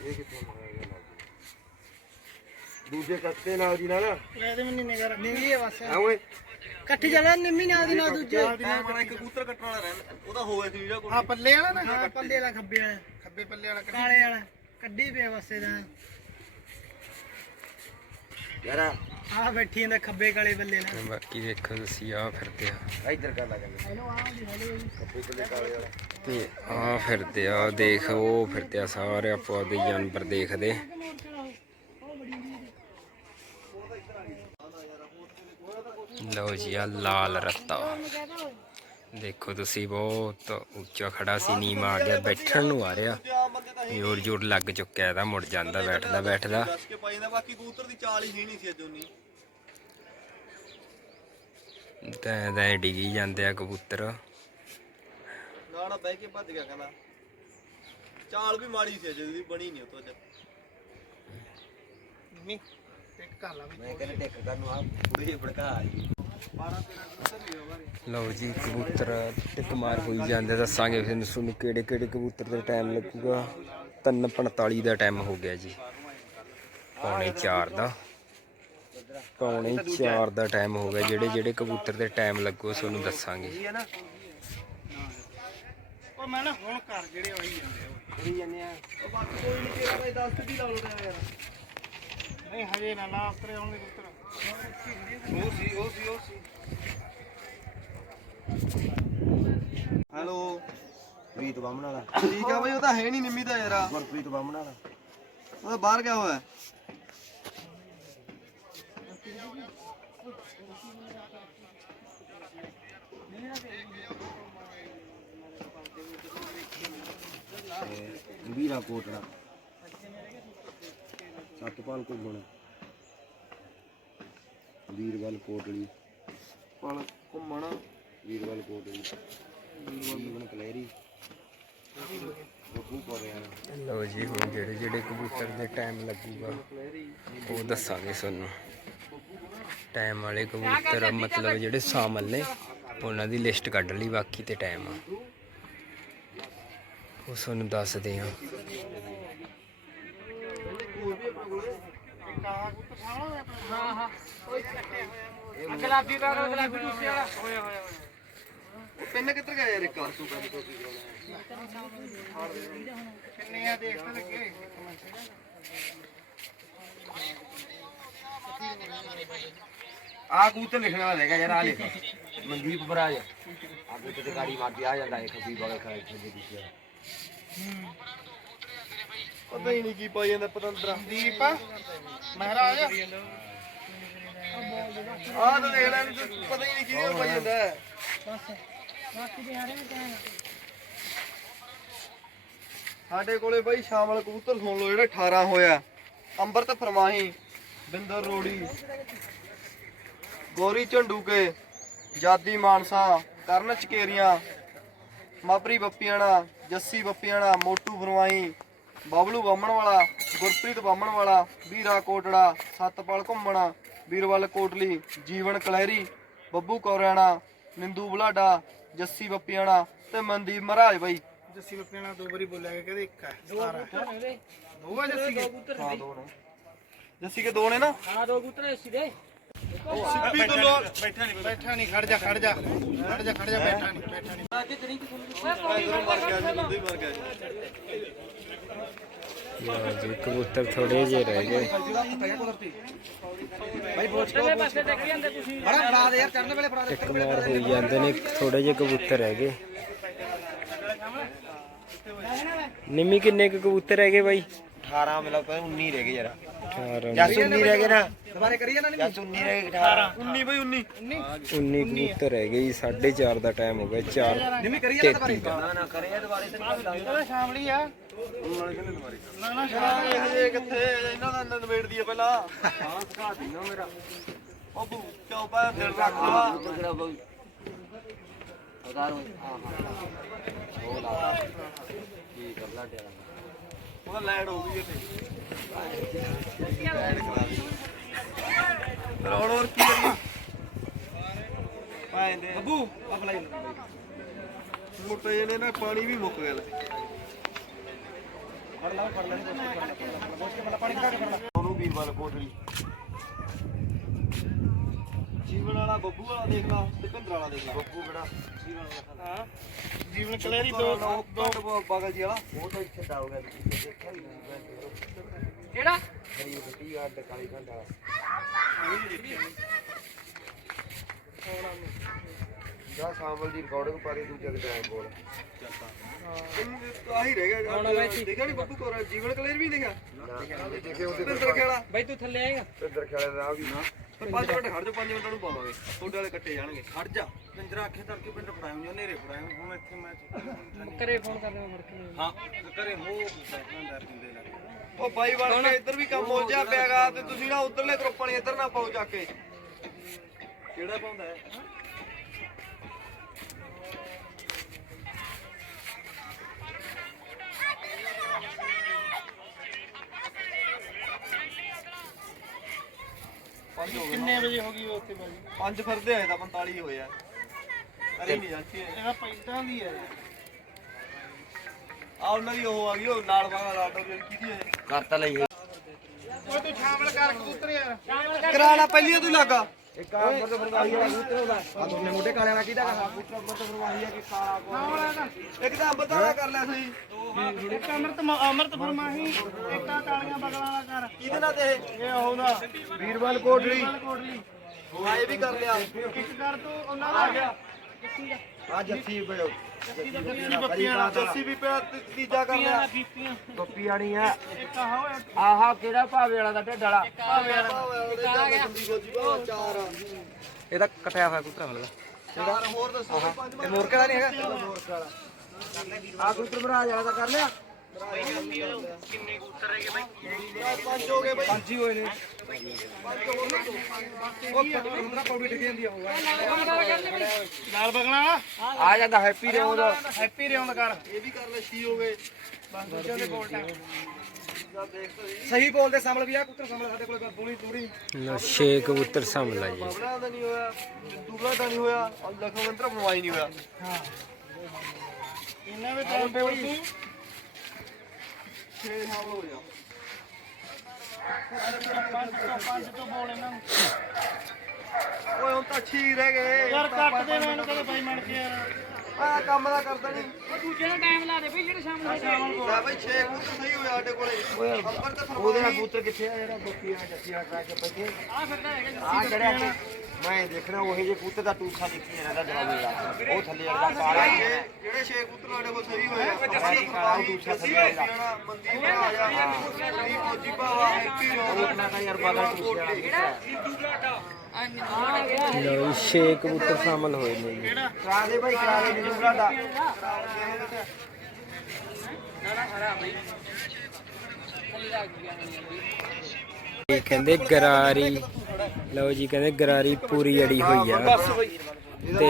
ਇਹ ਕਿੱਥੇ ਮਾਰਿਆ ਗਿਆ ਲਾਲ ਚੀਨੀ? ਦੂਜੇ ਕੱਤੇ ਨਾਲ ਦੀ ਨਾਲ? ਇਹਦੇ ਮੈਨੂੰ ਨਿਗਰ ਨਿੰਗੀ ਹੈ ਬਸ। ਆ ਓਏ ਇਕੱਠੀ ਜਗ੍ਹਾ ਨਿੰਮੀ ਨਾਲ ਦੀ ਨਾਲ ਦੂਜੇ। ਇੱਕ ਕਬੂਤਰ ਕੱਟਣ ਵਾਲਾ ਰਹਿੰਦਾ ਉਹਦਾ ਹੋਵੇ ਸੀ ਜਿਹੜਾ ਕੋਈ। ਹਾਂ ਪੱਲੇ ਵਾਲਾ ਨਾ? ਹਾਂ ਪੱਲੇ ਵਾਲਾ ਖੱਬੇ ਵਾਲਾ। ਖੱਬੇ ਪੱਲੇ ਵਾਲਾ ਕਾਲੇ ਵਾਲਾ। ਕੱਢੀ ਪਿਆ ਬਸ ਇਹਦਾ। ਯਾਰਾ। ਆਹ ਬੈਠੀ ਜਾਂਦਾ ਖੱਬੇ ਕਾਲੇ ਬੱਲੇ ਨਾਲ। ਤੇ ਬਾਕੀ ਵੇਖੋ ਤੁਸੀਂ ਆ ਫਿਰਦੇ ਆ। ਇੱਧਰ ਕਰ ਲਾ ਗੱਲ ਕੱਪੇ ਕੋਲੇ ਕਾਲੇ ਵਾਲਾ। ਤੇ ਆ ਫਿਰਦੇ ਆ ਦੇਖ ਉਹ ਫਿਰਦੇ ਆ ਸਾਰੇ ਆਪੋ ਆਪਦੇ ਜਾਨਵਰ ਦੇਖਦੇ। ਲਓ ਜੀ ਆ ਲਾਲ ਰੱਤਾ। ਦੇਖੋ ਤੁਸੀਂ ਬਹੁਤ ਉੱਚਾ ਖੜਾ ਸੀ ਨੀਮ ਆ ਗਿਆ ਬੈਠਣ ਨੂੰ ਆ ਰਿਹਾ। ਜੋਰ ਜੋਰ ਲੱਗ ਚੁੱਕਿਆ ਇਹਦਾ ਮੁੜ ਜਾਂਦਾ ਬੈਠਦਾ ਬੈਠਦਾ। ਦੱਸ ਕੇ ਪਾਈ ਜਾਂਦਾ ਬਾਕੀ ਕਬੂਤਰ ਦੀ ਚਾਲ ਹੀ ਨਹੀਂ ਸੀ ਅੱਜ ਉਨੀ। ਤਾਂ ਤਾਂ ਡਿੱਗੀ ਜਾਂਦੇ ਆ ਕਬੂਤਰ। ਨਾ ਨਾ ਬਹਿ ਕੇ ਭੱਜ ਗਿਆ ਕਹਿੰਦਾ। ਚਾਲ ਵੀ ਮਾੜੀ ਸੀ ਅੱਜ ਦੀ ਬਣੀ ਨਹੀਂ ਉਤੋਂ ਅੱਜ। ਕਰ ਲਾ ਮੈਂ ਕਹਿੰਦਾ ਟਿਕ ਕਰਨ ਨੂੰ ਆ ਕੁੜੀ ਭੜਕਾ ਆਈ 12 13 ਕਬੂਤਰ ਵੀ ਹੋਵਾਂਗੇ ਲਓ ਜੀ ਕਬੂਤਰ ਟਿਕ ਮਾਰ ਹੋਈ ਜਾਂਦੇ ਦੱਸਾਂਗੇ ਫਿਰ ਤੁਹਾਨੂੰ ਕਿਹੜੇ ਕਿਹੜੇ ਕਬੂਤਰ ਦਾ ਟਾਈਮ ਲੱਗੂਗਾ। 3:45 ਦਾ ਟਾਈਮ ਹੋ ਗਿਆ ਜੀ। ਪੌਣੇ 4 ਦਾ। ਪੌਣੇ 4 ਦਾ ਟਾਈਮ ਹੋ ਗਿਆ ਜਿਹੜੇ ਜਿਹੜੇ ਕਬੂਤਰ ਦੇ ਟਾਈਮ ਲੱਗੂ ਤੁਹਾਨੂੰ ਦੱਸਾਂਗੇ। ਇਹ ਹੈ ਨਾ ਉਹ ਮੈਂ ਨਾ ਹੁਣ ਕਰ ਜਿਹੜੇ ਆਈ ਜਾਂਦੇ ਆ ਕਰੀ ਜਾਂਦੇ ਆ। ਉਹ ਬਾਕੀ ਕੋਈ ਨਹੀਂ ਤੇਰਾ ਬਾਈ 10 ਦੀ ਲਾ ਲੋ ਯਾਰ? ਨਹੀਂ ਹਜੇ ਨਾ ਲਾ ਉਤਰੇ ਆਉਣ ਦੇ ਉਹ ਸੀ ਉਹ ਸੀ ਉਹ ਸੀ ਹੈਲੋ। ਪ੍ਰੀਤ ਬਾਮਣ ਵਾਲਾ। ਠੀਕ ਆ ਬਾਈ ਉਹ ਤਾਂ ਹੈ ਨਹੀਂ ਨਿੰਮੀ ਦਾ ਯਾਰ। ਗੁਰਪ੍ਰੀਤ ਬਾਮਣ ਵਾਲਾ। ਉਹ ਤਾਂ ਬਾਹਰ ਗਿਆ ਹੋਇਆ। ਤੇ ਵੀਰਾ ਕੋਟੜਾ। ਸਤਪਾਲ ਘੁੰਮਣ ਵੀਰਵਾਲ ਕੋਟਲੀ। ਪਲ ਘੁੰਮਣ। ਵੀਰਵਾਲ ਕੋਟਲੀ। ਜੀਵਨ ਕਲੈਰੀ। ਲਓ ਜੀ ਹੁਣ ਜਿਹੜੇ ਜਿਹੜੇ ਕਬੂਤਰ ਦੇ ਟਾਈਮ ਲੱਗੂਗਾ ਉਹ ਦੱਸਾਂਗੇ ਤੁਹਾਨੂੰ। ਟਾਈਮ ਵਾਲੇ ਕਬੂਤਰ ਮਤਲਬ ਜਿਹੜੇ ਸ਼ਾਮਲ ਨੇ ਉਹਨਾਂ ਦੀ ਲਿਸਟ ਕੱਢ ਲਈ ਬਾਕੀ ਤੇ ਟਾਈਮ ਆ। ਉਹ ਤੁਹਾਨੂੰ ਦੱਸਦੇ ਆ ਗੁਲਾਬੀ ਦਾ ਗੁਲਾਬੀ ਦੂਸਰੇ ਵਾਲਾ ਹੋਇਆ ਹੋਇਆ ਪਿੰਨ ਕਿੱਧਰ ਗਿਆ ਯਾਰ ਇੱਕ ਕਿੰਨੇ ਆ ਦੇਖ ਤਾਂ ਲੱਗੇ ਆ ਕਬੂਤਰ ਲਿਖਣ ਵਾਲਾ ਯਾਰ ਆ ਲਿਖ। ਮਨਦੀਪ ਬਰਾਜ ਆ ਕਬੂਤਰ ਤੇ ਗਾੜੀ ਮਾਰਦੀ ਆ ਜਾਂਦਾ ਹੈ ਖੱਬੀ ਬਗਲ ਖੜਾ ਇੱਥੇ ਦੀ ਦਿੱਤੀ ਪਤਾ ਹੀ ਨਹੀਂ ਕੀ ਪਾਈ ਜਾਂਦਾ ਪਤੰਦਰਾ ਦੀਪ ਮਹਾਰਾਜ। ਆਹ ਤਾਂ ਦੇਖ ਲੈ ਵੀ ਤੂੰ ਪਤਾ ਹੀ ਨਹੀਂ ਕਿਹਦੇ ਪਾਈ ਜਾਂਦਾ। ਹੈ। ਸਾਡੇ ਕੋਲੇ ਬਾਈ ਸ਼ਾਮਲ ਕਬੂਤਰ ਸੁਣ ਲਓ ਜਿਹੜੇ 18 ਹੋਇਆ ਅੰਬਰਤ ਫਰਮਾਹੀ ਬਿੰਦਰ ਰੋੜੀ ਗੋਰੀ ਝੰਡੂਕੇ ਜਾਦੀ ਮਾਨਸਾ ਕਰਨ ਚਕੇਰੀਆਂ ਮਾਪਰੀ ਬੱਪੀਆਣਾ ਜੱਸੀ ਬੱਪੀਆਣਾ ਮੋਟੂ ਫਰਮਾਈ ਬਬਲੂ ਬਾਮਣ ਵਾਲਾ ਗੁਰਪ੍ਰੀਤ ਬਾਮਣ ਵਾਲਾ ਵੀਰਾ ਕੋਟੜਾ ਸਤਪਾਲ ਘੁੰਮਣਾ ਵੀਰਵਲ ਕੋਟਲੀ ਜੀਵਨ ਕਲਹਿਰੀ ਬੱਬੂ ਕੌਰਿਆਣਾ ਨਿੰਦੂ ਬਲਾਡਾ ਜੱਸੀ ਬੱਪੀਆਣਾ ਤੇ ਮਨਦੀਪ ਮਹਾਰਾਜ ਬਾਈ। ਜੱਸੀ ਬੱਪੇ ਨਾਲ ਦੋ ਵਾਰੀ ਬੋਲਿਆ ਗਿਆ ਕਹਿੰਦੇ ਇੱਕ ਹੈ ਸਾਰਾ ਦੋ ਆ ਜੱਸੀ ਕੇ ਹਾਂ ਦੋ ਨੇ। ਜੱਸੀ ਕੇ ਦੋ ਨੇ ਨਾ? ਹਾਂ ਦੋ ਕਬੂਤਰ ਸਿੱਧੇ ਸਿੱਪੀ ਤੋਂ ਲੋ ਬੈਠਾ ਨਹੀਂ ਖੜ ਜਾ ਖੜ ਜਾ ਖੜ ਜਾ ਖੜ ਜਾ ਬੈਠਾ ਨਹੀਂ ਬੈਠਾ ਨਹੀਂ। ਮਰ ਗਿਆ ਜੀ ਬੰਦੇ ਹੀ ਮਰ ਗਿਆ ਜੀ। ਲਓ ਜੀ ਕਬੂਤਰ ਥੋੜੇ ਜਿਹੇ ਰਹਿ ਗਏ। ਬੜਾ ਫੜਾ ਦੇ ਯਾਰ ਚੜਨ ਵੇਲੇ ਫੜਾ ਟਿਕ ਮਾਰ ਹੋਈ ਜਾਂਦੇ ਨੇ ਥੋੜੇ ਜਿਹੇ ਕਬੂਤਰ ਰਹਿ ਗਏ। ਨਿੰਮੀ ਕਿੰਨੇ ਕੁ ਕਬੂਤਰ ਰਹਿ ਗਏ ਬਾਈ? 18 ਮਤਲਬ 19 ਰਹਿ ਗਏ ਯਾਰ। 18 ਜਸ 19 ਰਹਿ ਗਏ ਨਾ। ਦੁਬਾਰੇ ਕਰੀ ਜਾਣਾ ਨਹੀਂ ਜਸ 19 ਰਹਿ ਗਏ 18 19 ਬਈ 19 19 ਕਬੂਤਰ ਰਹਿ ਗਏ ਜੀ 4:30 ਦਾ ਟਾਈਮ ਹੋ ਗਿਆ 4 ਨਿੰਮੀ ਕਰੀ ਜਾਣਾ ਦੁਬਾਰੇ। ਨਾ ਨਾ ਕਰੇ ਦੁਬਾਰੇ ਤੇ ਸ਼ਾਮਲੀ ਆ? ਨਾ ਨਾ ਇਹ ਜੇ ਕਿੱਥੇ ਇਹਨਾਂ ਦਾ ਨਵੇੜ ਦੀ ਪਹਿਲਾਂ। ਹਾਂ ਸਿਖਾ ਦੀ ਨਾ ਮੇਰਾ। ਬੱਬੂ ਕਿਉਂ ਪਾ ਦਿਲ ਰੱਖ ਲਾ। ਉਹਦਾ ਲੈਡ ਹੋ ਗਈ ਇੱਥੇ ਰੋੜ ਹੋਰ ਕੀ ਕਰੀਏ ਪਾਏ ਦੇ ਬੱਬੂ ਅਪਲਾਈ ਮੋਟੇ ਜਿਹੇ ਨੇ ਨਾ ਪਾਣੀ ਵੀ ਮੁੱਕ ਗਿਆ ਲੈ ਉਹਨੂੰ ਵੀਰਵਾਲ ਕੋਟਲੀ ਜੀਵਨ ਵਾਲਾ ਬੱਬੂ ਵਾਲਾ ਦੇਖ ਲਾ ਤੇ ਭਿੰਦਰ ਵਾਲਾ ਦੇਖ ਲਾ। ਬੱਬੂ ਕਿਹੜਾ? ਜੀਵਨ ਵਾਲਾ ਹਾਂ। ਜੀਵਨ ਕਲੇਰੀ ਦੋ ਦੋ ਬਗਲ ਜੀ ਵਾਲਾ। ਉਹ ਤਾਂ ਇੱਥੇ ਡਾਉ ਗਿਆ ਦੇਖਿਆ ਹੀ ਕਿਹੜਾ? ਹਰੀ ਬੱਟੀ ਆ ਕਾਲੀ ਘੰਟਾ ਜਾ ਸਾਂਵਲ ਦੀ ਰਿਕਾਰਡਿੰਗ ਪਾਰੀ ਦੂਜੇ ਦੇ ਟਾਈਮ ਬੋਲ ਆਹੀ ਰਹਿ ਗਿਆ ਦੇਖਿਆ ਨਹੀਂ ਬੱਬੂ ਕੋਰ ਜੀਵਨ ਕਲੇਰ ਵੀ ਦੇਖਿਆ? ਦੇਖੇ ਉਹਦੇ ਭਿੰਦਰ ਖੇੜਾ ਬਾਈ ਤੂੰ ਥੱਲੇ ਆਏਗਾ। ਪਿੰਦਰ ਖਿਆਲੇ ਦਾ ਵੀ ਨਾ। ਪਰ 5 ਮਿੰਟ ਖੜ ਜਾ 5 ਮਿੰਟਾਂ ਨੂੰ ਪਾਵਾਂਗੇ। ਤੁਹਾਡੇ ਵਾਲੇ ਕੱਟੇ ਜਾਣਗੇ। ਖੜ ਜਾ। ਪਿੰਜਰਾ ਅੱਖੇ ਧਰ ਕੇ ਪਿੰਡ ਫੜਾਉਂ ਜੋ ਨੇਰੇ ਫੜਾਉਂ ਹੁਣ ਇੱਥੇ ਮੈਂ ਘਰੇ ਫੋਨ ਕਰ ਰਿਹਾ ਮੁੜ ਕੇ। ਹਾਂ ਘਰੇ ਹੋ ਬੈਠਣਾ ਡਰ ਦਿੰਦੇ ਲੱਗ। ਉਹ ਬਾਈ ਬਣ ਕੇ ਇੱਧਰ ਵੀ ਕੰਮ ਉਲਝਿਆ ਪਿਆਗਾ ਤੇ ਤੁਸੀਂ ਨਾ ਉਧਰਲੇ ਗਰੁੱਪ ਵਾਲੀ ਇੱਧਰ ਨਾ ਪਾਓ ਜਾ ਕੇ। ਕਿਹੜਾ ਪਾਉਂਦਾ ਹੈ? ਪੰਜ ਹੋ ਗਏ। ਕਿੰਨੇ ਵਜੇ ਹੋ ਗਈ ਉੱਥੇ ਬਾਈ? ਪੰਜ ਫਿਰਦੇ ਹੋਏ ਤਾਂ 45 ਹੋਏ ਆ। ਅਰੇ ਨਹੀਂ ਜਾਂਦੀ ਇਹਦਾ ਪੈਂਟਾਂ ਦੀ ਹੈ। ਆ ਉਹਨਾਂ ਦੀ ਉਹ ਆ ਗਈ ਉਹ ਨਾਲ ਵਾਲਾ ਲਾਟੋ ਜਿਹੜੀ ਕਿਹਦੀ ਹੈ? ਕਰਤਾ ਲਈ ਓਏ ਤੂੰ ਸ਼ਾਮਲ ਕਰ ਕਬੂਤਰ ਯਾਰ। ਕਰਾਣਾ ਪਹਿਲੀ ਤੂੰ ਲੱਗਾ। ਇੱਕ ਆ ਮਰਦ ਫਰਮਾਈ ਵਾਲਾ ਕਬੂਤਰ ਉਹਦਾ ਆ। ਦੋਨੇ ਮੋਢੇ ਕਾਲੇ ਵਾਲਾ ਕਿਹਦਾ ਕਹਾ ਕਬੂਤਰ ਮਰਦ ਫਰਮਾਈ ਆ ਕਿ ਕਾਲਾ ਕੋ ਇੱਕ ਤਾਂ ਅੰਬ ਤਾਲਾ ਕਰ ਲਿਆ ਸੀ। ਇੱਕ ਅਮਰਤ ਅਮਰਤ ਫਰਮਾਹੀ ਇੱਕਾ ਤਾਲੀਆਂ ਬਗਲਾਂ ਵਾਲਾ ਕਰ ਕਿਹਦੇ ਨਾਲ ਤੇ ਇਹ? ਇਹ ਆਉਂਦਾ ਵੀਰਵਾਲ ਕੋਟਲੀ ਕੋਟਲੀ ਹਾਂ ਇਹ ਵੀ ਕਰ ਲਿਆ ਇੱਕ ਕਰ ਤੂੰ ਉਹਨਾਂ ਦਾ ਗਿਆ ਆ ਜੱਫੀ ਬਜੋ ਜੱਸੀ ਬੱਪੀਆਂ ਨਾਲ ਜੱਸੀ ਵੀ ਪਿਆ ਤੇ ਤੀਜਾ ਕਰ ਲਿਆ ਕੀਤੀਆਂ ਬੱਪੀ ਆਣੀ ਆ ਇੱਕ ਆਹ ਹੋਇਆ ਆਹਾ ਕਿਹੜਾ ਭਾਵੇ ਵਾਲਾ। ਦਾ ਢਿੱਡ ਵਾਲਾ ਚਾਰ ਇਹਦਾ ਕਟਿਆ ਹੋਇਆ ਕਬੂਤਰ ਮਿਲਦਾ ਚਾਰ ਹੋਰ ਦੱਸੋ ਪੰਜ ਇਹ ਮੋਰਕੇ ਦਾ ਨਹੀਂ ਹੈਗਾ? ਮੋਰਕੇ ਵਾਲਾ। ਆ ਕਬੂਤਰ ਬਰਾਜ ਵਾਲਾ ਤਾਂ ਕਰ ਲਿਆ। ਪੰਜ ਹੋ ਗਏ ਬਈ ਪੰਜ ਹੀ ਹੋਏ ਨੇ ਕਬੂਤਰ ਨਾਲ ਵਾਲਾ? ਆ ਜਾਂਦਾ ਹੈਪੀ ਦੇ ਉਹਦਾ ਹੈਪੀ ਰਿਆਉਂਦ ਕਰ ਇਹ ਵੀ ਕਰ ਲੈ ਛੀ ਹੋ ਗਏ। ਬਸ ਦੂਜਿਆਂ ਦੇ ਕੋਲ ਟਾਈਮ ਸਹੀ ਬੋਲਦੇ ਸੰਭਲ ਵੀ ਆ ਕਬੂਤਰ ਸੰਭਲ ਸਾਡੇ ਕੋਲ ਬੋਲੀ ਤੂੜੀ ਲਓ 6 ਕਬੂਤਰ ਸੰਭਲਾ ਜੀ। ਬਾਬਰਾ ਦਾ ਨਹੀਂ ਹੋਇਆ ਦੂਬਲਾ ਦਾ ਨਹੀਂ ਹੋਇਆ ਔਰ ਲਖਵੰਤਰ ਫਰਮਾਈ ਨਹੀਂ ਹੋਇਆ। ਇਹਨਾਂ ਵਿੱਚ ਟਾਈਮ ਬੋਲ ਤੂੰ 6 ਸਾਲ ਹੋ ਗਿਆ। ਪੰਜ ਤੋਂ ਪੰਜ ਤੋਂ ਬੋਲ ਇਹਨਾਂ ਨੂੰ। ਓਏ ਹੁਣ ਤਾਂ ਛੀ ਰਹਿ ਗਏ। ਯਾਰ ਕੱਟ ਦੇ ਮੈਨੂੰ ਕਦੇ ਬਾਈ ਮਣ ਕੇ ਯਾਰ। ਆ ਕੰਮ ਦਾ ਕਰਦਾ ਨਹੀਂ ਦੂਜੇ ਨੂੰ ਟਾਈਮ ਲਾ ਦੇ ਬਈ ਜਿਹੜੇ ਸ਼ਾਮ ਨੂੰ ਲੈ ਬਈ 6 ਕਬੂਤਰ ਸਹੀ ਹੋਇਆ ਸਾਡੇ ਕੋਲੇ। ਅੰਬਰ ਤੇ ਉਹਦੇ ਨਾਲ ਕਬੂਤਰ ਕਿੱਥੇ ਆ ਜਿਹੜਾ ਬੱਪੀ ਆ ਜੱਫੀ ਆ ਟਰੈਕ ਪੱਕੇ ਆ ਫਿਰਦਾ ਹੈਗਾ ਆ ਕੇ ਮੈਂ ਦੇਖਣਾ ਉਹੇ ਜੇ ਕਬੂਤਰ ਦਾ ਟੂਸਾ ਦੇਖੀ ਜਾਂਦਾ ਜਵਾਬ ਉਹ ਥੱਲੇ ਆਉਂਦਾ ਕਾਲਾ ਜਿਹੜੇ 6 ਕਬੂਤਰ ਸਾਡੇ ਕੋਲ ਸਹੀ ਹੋਏ ਆ ਜੱਸੀ ਕਾਲਾ ਉਹ ਟੂਸਾ ਥੱਲੇ ਆਉਂਦਾ ਮਨਦੀਪ ਆ। ਜਾ ਮਨਦੀਪ ਭਾਵਾ ਹੈਪੀ ਉਹ ਆਪਣਾ ਤਾਂ ਯਾਰ ਬਾਦਲ ਟੂਸੇ ਵਾਲਾ ਕਬੂਤਰ ਹੈ। ਲਓ ਜੀ, ਛੇ ਕਬੂਤਰ ਸ਼ਾਮਲ ਹੋਏ ਨੇ ਜੀ। ਕਰਾ ਦੇ ਭਾਈ ਕਰਾ ਦੇ ਨਿਜੂਗਾ ਦਾ ਇਹ ਕਹਿੰਦੇ ਗਰਾਰੀ। ਲਓ ਜੀ, ਕਹਿੰਦੇ ਗਰਾਰੀ ਪੂਰੀ ਅੜੀ ਹੋਈ ਆ। ਤੇ